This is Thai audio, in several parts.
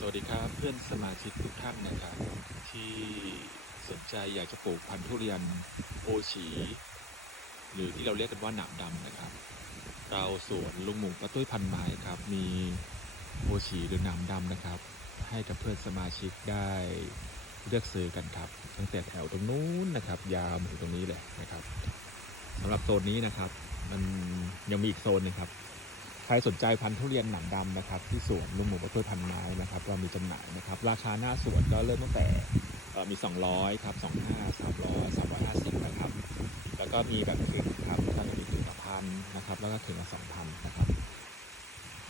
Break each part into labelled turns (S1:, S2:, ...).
S1: สวัสดีครับเพื่อนสมาชิกทุกท่านนะครับ ที่สนใจอยากจะปลูกพันธุ์ทุเรียนโอชีหรือที่เราเรียกกันว่าหนามดำนะครับ เราสวนลุงหมูปะตุ้ยพันไม้ครับ มีโอชีหรือหนามดำนะครับ ให้กับเพื่อนสมาชิกได้เลือกซื้อกันครับ ตั้งแต่แถวตรงนู้นนะครับ ยาวถึงตรงนี้เลยนะครับสำหรับโซนนี้นะครับ มันยังมีอีกโซนหนึงครับ ใครสนใจพันธุ์ทุเรียนหนังดำนะครับ ที่สวนลุงหมูกระตุ้ยพันไม้นะครับเรามีจำหน่ายนะครับ ราคาหน้าสวนก็เริ่มตั้งแต่เอ่อมี 200ครับ25 300 350นะครับแล้วก็มีแบบถึงครับแล้วก็มีถึงละพันนะครับ แล้วก็ถึงละ2,000นะครับ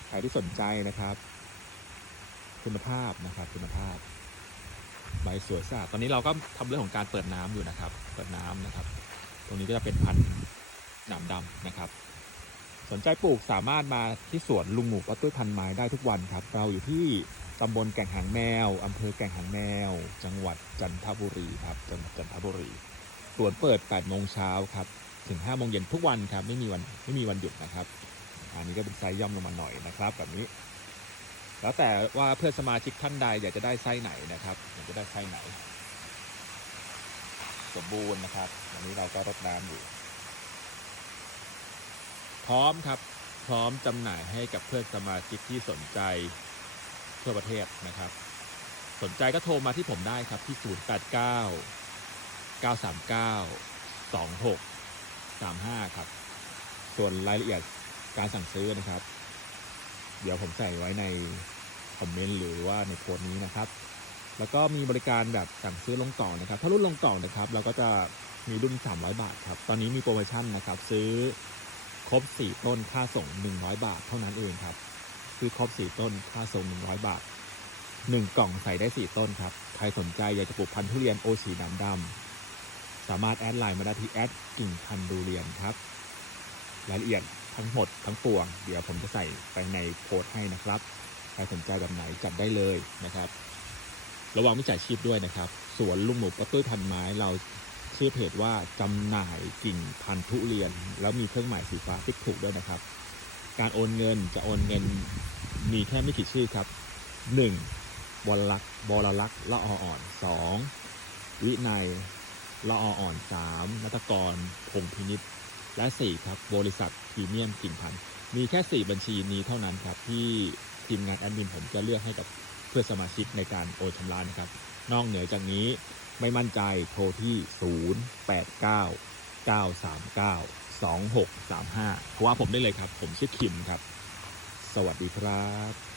S1: ใครที่สนใจนะครับ คุณภาพนะครับ คุณภาพใบสวยสะอาดตอนนี้เราก็ทำเรื่องของการเปิดน้ำอยู่นะครับ เปิดน้ำนะครับ ตรงนี้ก็จะเป็นพันธุ์หนามดำนะครับ สนใจปลูกสามารถมาที่สวนลุงหมูป้าตุ้ยพันไม้ได้ทุกวันครับ เราอยู่ที่ตำบลแก่งหางแมวอำเภอแก่งหางแมว จังหวัดจันทบุรีครับจังหวัดจันทบุรีสวนเปิด8โมงเช้าครับถึง5โมงเย็นทุกวันครับไม่มีวันไม่มีวันหยุดนะครับ อันนี้ก็เป็นไซส์ย่อมลงมาหน่อยนะครับ แบบนี้ แล้วแต่ว่าเพื่อนสมาชิกท่านใดอยากจะได้ไส้ไหนนะครับอยากจะได้ไส้ไหน สมบูรณ์นะครับวันนี้เราก็รดน้ำอยู่ พร้อมครับ พร้อมจำหน่ายให้กับเพื่อนสมาชิกที่สนใจทั่วประเทศนะครับ สนใจก็โทรมาที่ผมได้ครับที่ 089 939 26 35 ครับ ส่วนรายละเอียดการสั่งซื้อนะครับ เดี๋ยวผมใส่ไว้ในคอมเมนต์หรือว่าในโพสต์นี้นะครับ แล้วก็มีบริการแบบสั่งซื้อลงกล่องนะครับ ถ้ารุ่นลงกล่องนะครับ เราก็จะมีรุ่น 300 บาทครับ ตอนนี้มีโปรโมชั่นนะครับ ซื้อ ครบ 4 ต้นค่าส่ง 100 บาทเท่านั้นเองครับ คือครบ 4 ต้นค่าส่ง 100 บาท 1 กล่องใส่ได้ 4 ต้นครับ ใครสนใจอยากจะปลูกพันธุ์ทุเรียนโอชีน้ำดำสามารถแอดไลน์มาได้ที่แอดกิ่งพันธุ์ดูเรียนครับ รายละเอียดทั้งหมดทั้งปวง เดี๋ยวผมจะใส่ไปในโพสต์ให้นะครับ ใครสนใจแบบไหนจัดได้เลยนะครับ ระวังมิจฉาชีพด้วยนะครับ สวนลุงหมูป้าตุ้ยพันไม้เรา ชื่อเพจว่าจำหน่ายกิ่งพันธุเรียน แล้วมีเครื่องหมายสีฟ้าติ๊กถูกด้วยนะครับ การโอนเงินจะโอนเงินมีแค่ไม่กี่ชื่อครับ 1. บอลลักบอลลักละออ่อน 2. วินัยละออ่อน 3. นัตกรพงพินิษและ 4 ครับ บริษัทพรีเมียมกิ่งพันธุ์มีแค่ 4 บัญชีนี้เท่านั้นครับ ที่ทีมงานแอดมินผมจะเลือกให้กับเพื่อนสมาชิกในการโอนชำระนะครับ นอกเหนือจากนี้ ไม่มั่นใจโทรที่ 089 939 2635โทรว่าผมได้เลยครับ ผมชื่อคิมครับ สวัสดีครับ